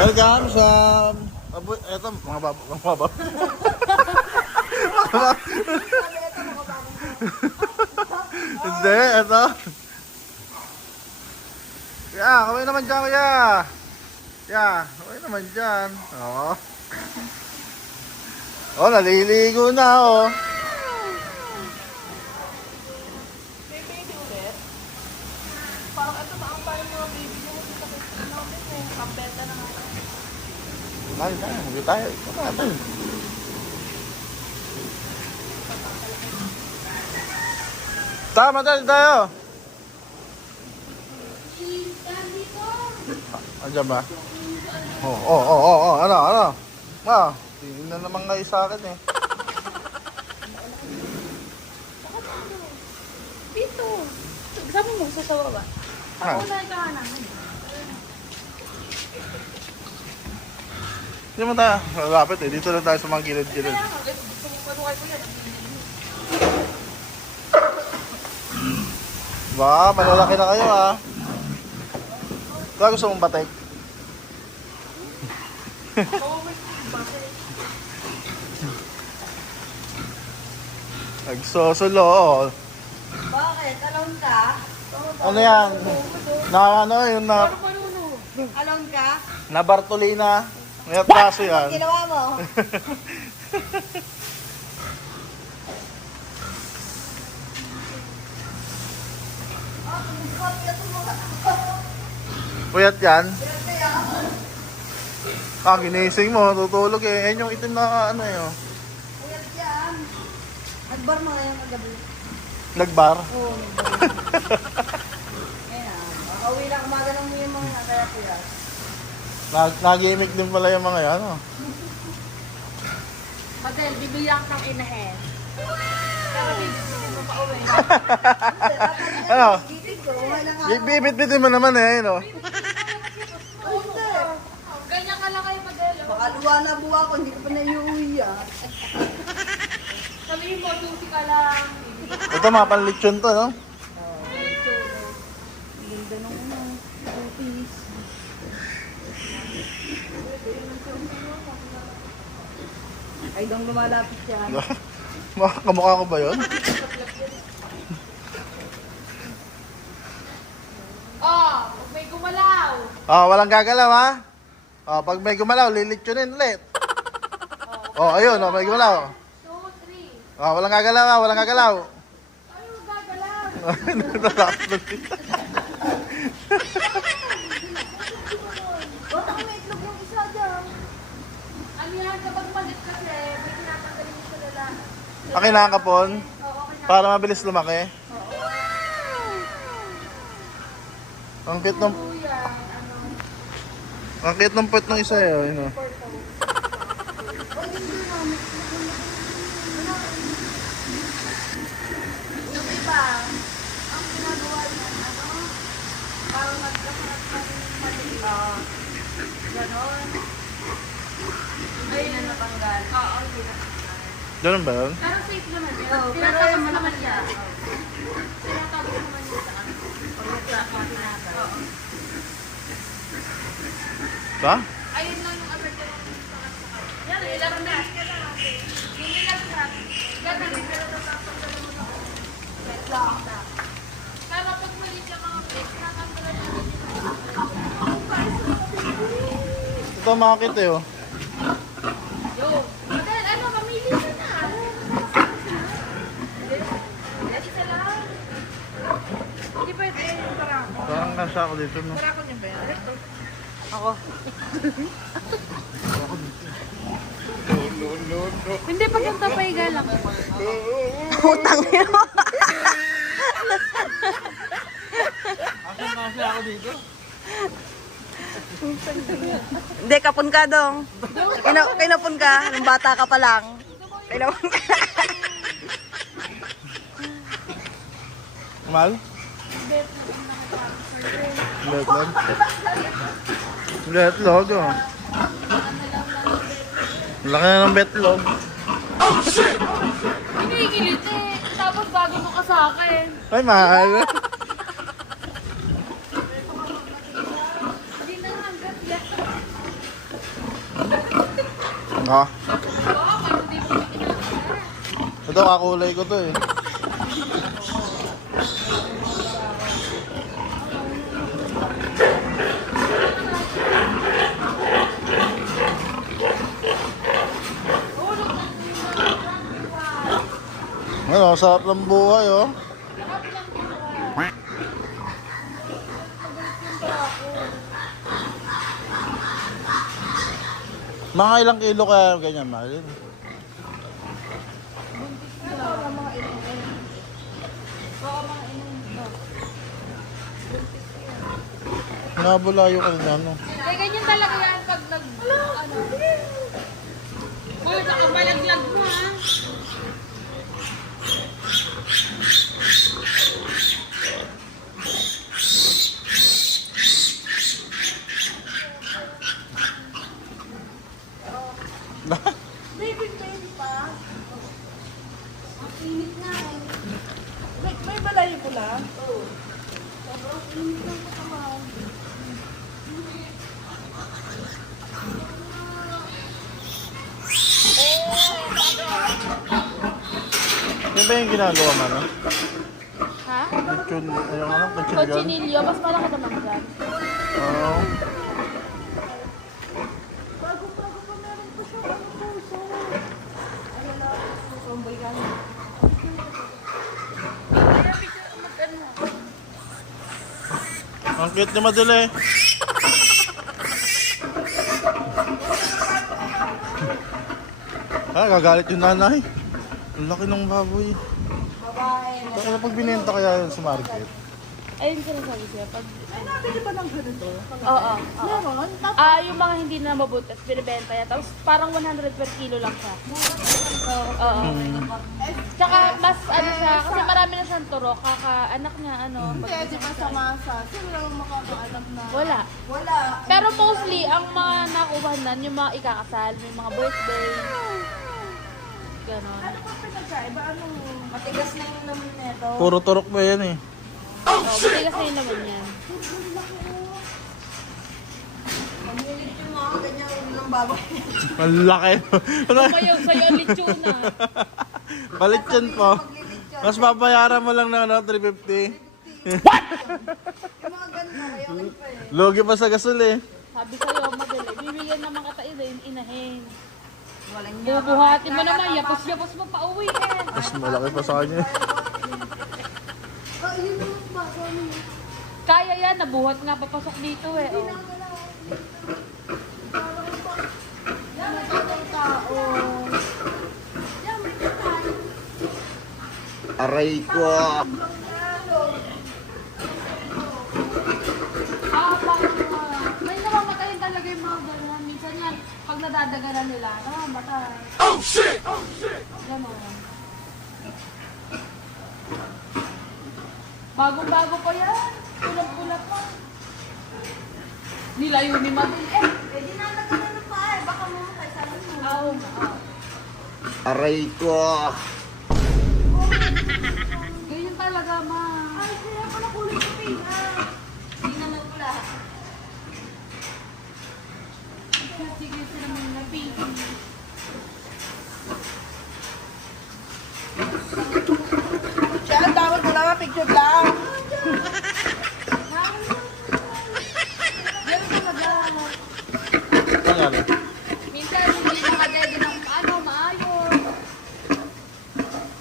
Welcome sa... Abo, eto, mga baba. Mga baba. Hindi, eto. Yeah, kaway naman dyan, kuya. Yeah, kaway naman dyan. Oo. Oh, naliligo na, oh. May baby ulit. Parang ito na ang parang mga baby niya. Kasi tapos namin eh. Kampeta na nga. Lagi tayo, hindi tayo. Ito natin. Tama tayo. Andiyan ba? Ano? Tingin na naman kayo sa akin eh. Dito. Sabi mo, sa sawa ba? Ha? Ako na ikahan namin. Hindi mo tayo. Lapit eh. Dito lang tayo sa mga gilid-gilid. Kaya nga, sumukay ko yan. Ba, malalaki na kayo ah. Kaya gusto mong batik? Nagsosulo oh. Bakit? Alone ka? Ano yan? Ano yung na... Alone ka? Na Bartolina. May atraso yan. Ginawa mo? Puyat yan. Ginising mo. Tutulog eh. Yan yung itim na ano eh. Oh. Uyat yan. Nagbar mo ngayon magabi. Nagbar. Oo, nagbar. Ayan. Makauwi lang umaga ng mga mga kaya kuya. Nagimik din pala yung mga yan. Oh. Madel, bibiyak ng inahen. Pero bibigyan mo pa uwi. Ano? Gitig ko, okay lang nga. Bibit-bitin mo naman eh. No? Ganyan ka lang kayo, Madel. Baka luwa na buwa ko, hindi ko pa naiuwi ah. Sabihin mo, susi ka lang. Ito mga panlitsyon to, no? Ganda nung cookies. Ay, dong lumalapit yan. Kamukha ko ba yun? Oh, pag may gumalaw. Walang gagalaw ha? Pag may gumalaw, lilitsunin ulit. Ayun, may gumalaw. 2, 3. Walang gagalaw ha, walang gagalaw. Ano gagalaw? Natatakot dito. Bata ko may itlog yung isa dyan. Ano yan, kapag malit kasi, may tinatanggalin mo sa lalaki. Kinakapon, Oo, okay na. para mabilis lumaki. Ang cute ng, Kuya, ano, ang cute ng puwet ng isa eh. Yun, oh. yung iba, ang ginagawa niya, ano, parang nagkakaroon ng maliit. Ganon. Ayun na natanggal. Oo, hindi na. Ganun ba yun? Pero safe naman yun. Oo, pero Tinatapos yung naman niya. Tinatapos naman niya sa ano. Oo. Ba? Ayun lang yung aperte ng yan, ilan na. Yung ilan na. Ganun, pero natapos mo na. Pero pag maliit yung mga plates, natanggalan na rin yun. Ito mga cute eh. Oh. Yo, Madel, ano, mamili ka na. Isa lang. Hindi pwede, parang. Parang kasya ako dito. No? Parang niya ba yan? Ako. Hindi, pag yung tapay galang. Utang yun. Kasya ako dito. Hindi, kapon ka dong. Kinapon ka, nung bata ka pa lang. Kinapon ka. Mal? Letlog. Letlog, oh. Laki na ng betlog. Kinikilit eh. Tapos bago mo ka sa akin. Ay, mahal. Hindi na hanggat yan. Ha? Baka parang di mo kinakita. Ito, kakulay ko to eh. Ano, sarap ng buhay oh. Mga ilang kilo kaya ganyan, Marilyn? Nabulayo ka na, ano? Kaya ganyan talaga yan pag nag... Ano? Hoy, nakabalaglag mo ha. Baby, baby pa. Ang init na eh. May balayo ko lang? Oo. Sobrang init ng katamang. Yan ba yung ginagawa mo, ano? Ha? Yung ano, kachinigan? Cochinillo, mas malaki naman dyan. Oo. Bago-bago pa meron pa siya. Ano puso? Ano na? Susomboy ka na. Ang cute ni Madule. Gagalit yung nanay. Ang laki ng baboy. Babae. Bakit pag binenta kaya yun sa market? Ayun ko sabi siya. Pag... Ay, nabili ba ng ganito? Oo. Meron? Yung mga hindi na mabuti, binibenta yan. Tapos parang 100 per kilo lang siya. Oo. Tsaka mas ano siya, kasi marami na siyang turok. Kaka-anak niya, ano. Pwede pa sa masa. Sino lang makakaanak na? Wala. Wala. Pero mostly, ang mga nakuha na, yung mga ikakasal, may mga birthday. Ganon. Ano pa pinagkaiba? Anong matigas na yung naman nito? Puro turok ba yan eh? Oo, matigas na yun naman yan. Pamilit yung mga ganyan ng babae. Ang laki. Kumayaw sa'yo ang lechona. Palit yan po. Mas babayaran mo lang na ano, 350. Yung mga ganun na kayo pa eh. Logi pa sa gasol eh. Sabi sa'yo, madali. Bibigyan naman kita inahin. Walang niya. Bubuhatin mo naman, yapos-yapos mo pa uwi eh. Mas malaki pa sa kanya. Oh, yun naman ba? Ano yun? Kaya yan, nabuhat nga papasok dito eh. Oh. Yan, may tatay tao. Yan, may tatay. Aray ko. May namamatayin talaga yung mga gano'n. Minsan yan, pag nadadaganan nila, namamatay. Oh shit! Oh shit! Gano'n. Bago-bago pa yan. Pulap-pulap pa. Nilayo ni Matil eh. Eh, dinadaganan ng paa eh. Baka mamatay sa ano. Oo nga. Aray ko. Ganyan talaga, ma. Ay, kaya pala kulay ko pink. Hindi naman pula. Sige, sila naman na pink. Siya, ang dapat wala nga picture lang. Yan talaga. Ano? Minsan, hindi nakadede ng ano, maayos.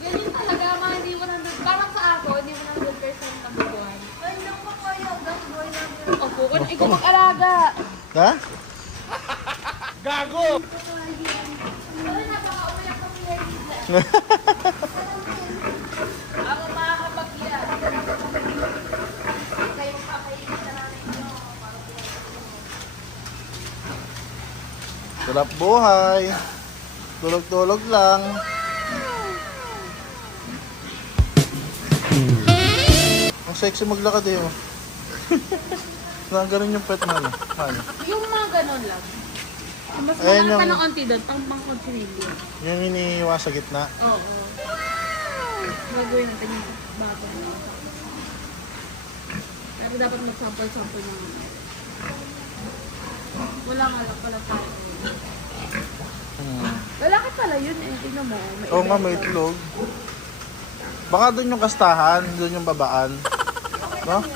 Ganyan talaga, ma. Hindi 100. Parang sa ako, hindi 100% ang bubuhay. Ay, naku kayo. Gagawin natin. Opo, kung ikaw mag-alaga. Ha? Ano na, baka umiyak kami ngayon. Ako makakapag-iyak. Kayo kakainin na namin nyo. Sarap buhay. Tulog-tulog lang. Ang sexy maglakad eh. Oh. Ganun yung pet na ano. Ano? Yung mga ganon lang. Mas Ayun maganda yung- ng antidote, pang pang-consinilio. Yung iniiwas sa gitna. Oo. Gagawin natin yung bata. Pero dapat mag-sample-sample na. Wala nga lang pala tayo. Hmm. pala yun eh. Tingnan mo. May Oo nga, may itlog. Baka doon yung kastahan, doon yung babaan. No? Ano?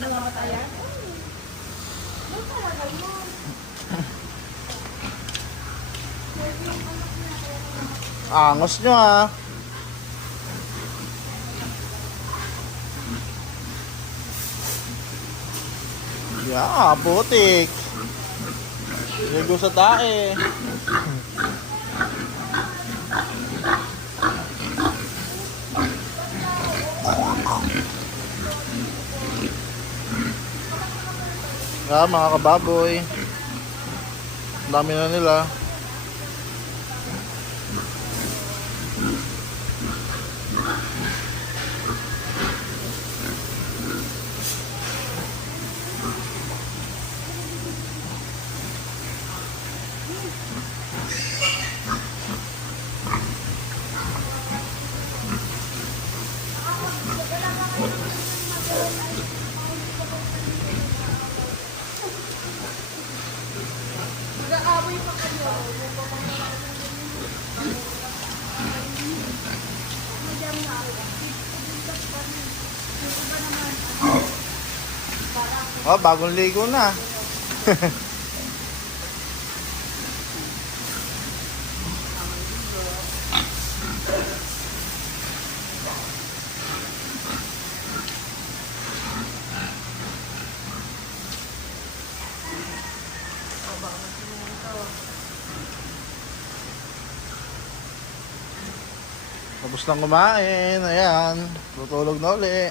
Namamatayan? Angos nyo ah. Yeah, putik. Ligo sa tae. Yeah, mga kababoy. Ang dami na nila. Nag-aaway pa kayo. Oh, bagong ligo na. Tapos lang kumain. Ayan. Tutulog na uli.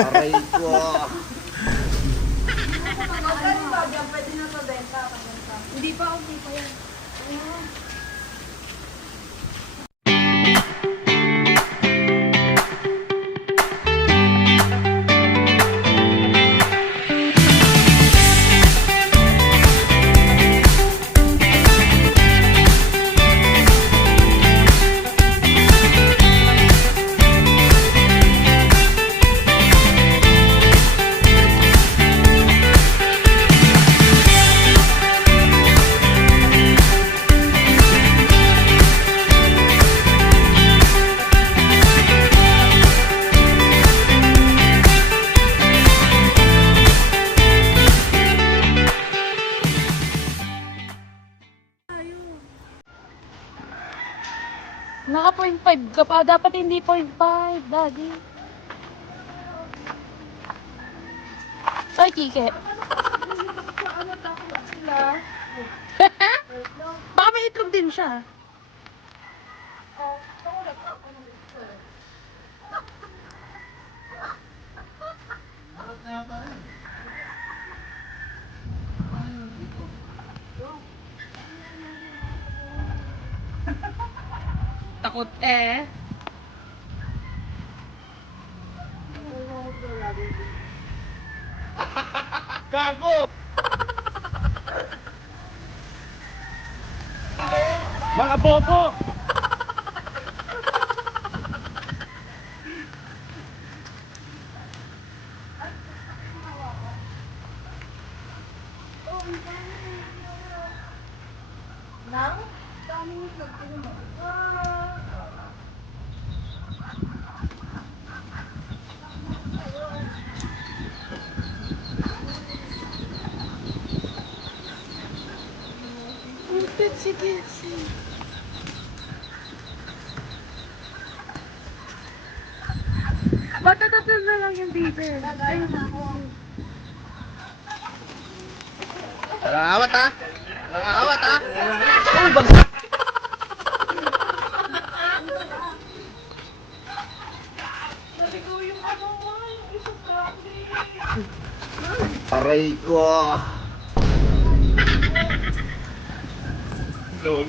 Aray ko. Pwede na to benta. Hindi pa yan. Naka 0.5 ka pa. Dapat hindi 0.5, daddy. Ay, Kike. Ano takot sila? Baka may itlog din siya. Takot eh. Gago! Mga bobo! Nang? Dami yung tingnan mo. Sige. Bata tatlo na lang yung bibig. Nagayon na ako. Nakakawat ha? Nakakawat ha? Naligaw yung ano mo, yung isang grabe. Aray ko! No.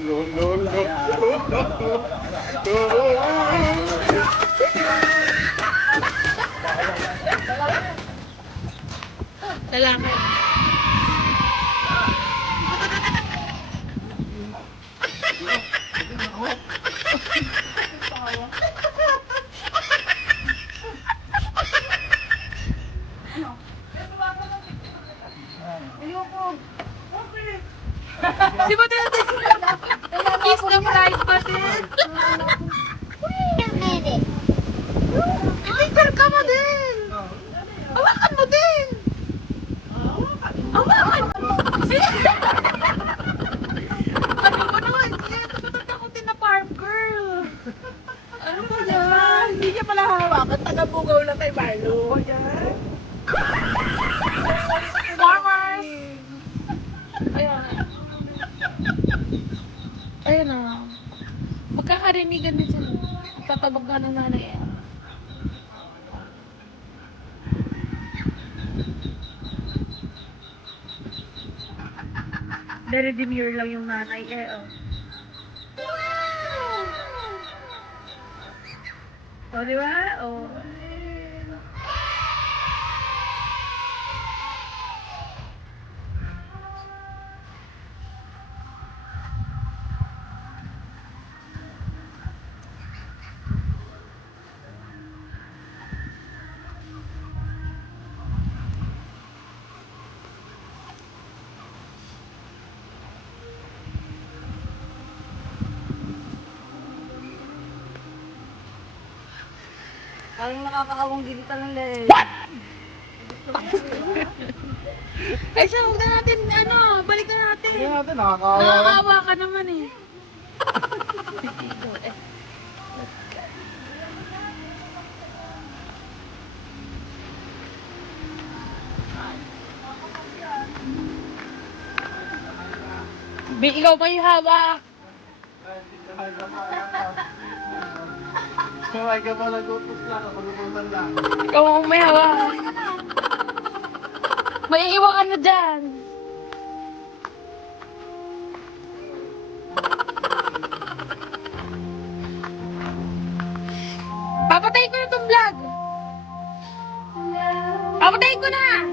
Lalaki. Ayoko. Di ba natin? Kiss the bride pa din. Picture ka mo din. Hawakan mo din. Hawakan mo. Ano ba naman yan? Matatakot na farm girl. Ano ba yan? Hindi niya pala hawakan. Taga-bugaw lang kay Marlo. Farmers! Ayun. Ayun na. Magkakarinigan din sila. Tatabag ka ng nanay yan. Very demure lang yung nanay eh, oh. O, di ba? O. Parang nakakaawang gilitan ng leg. Eh, siya, huwag na natin, ano, balik na natin. Hindi natin, nakakawa. Nakakawa ka naman eh. Ikaw pa yung hawak. Kamay ka mo nagutos lang, ako lutusan lang. Ikaw ang may hawak. May iwan ka na dyan. Papatayin ko na tong vlog. Papatayin ko na.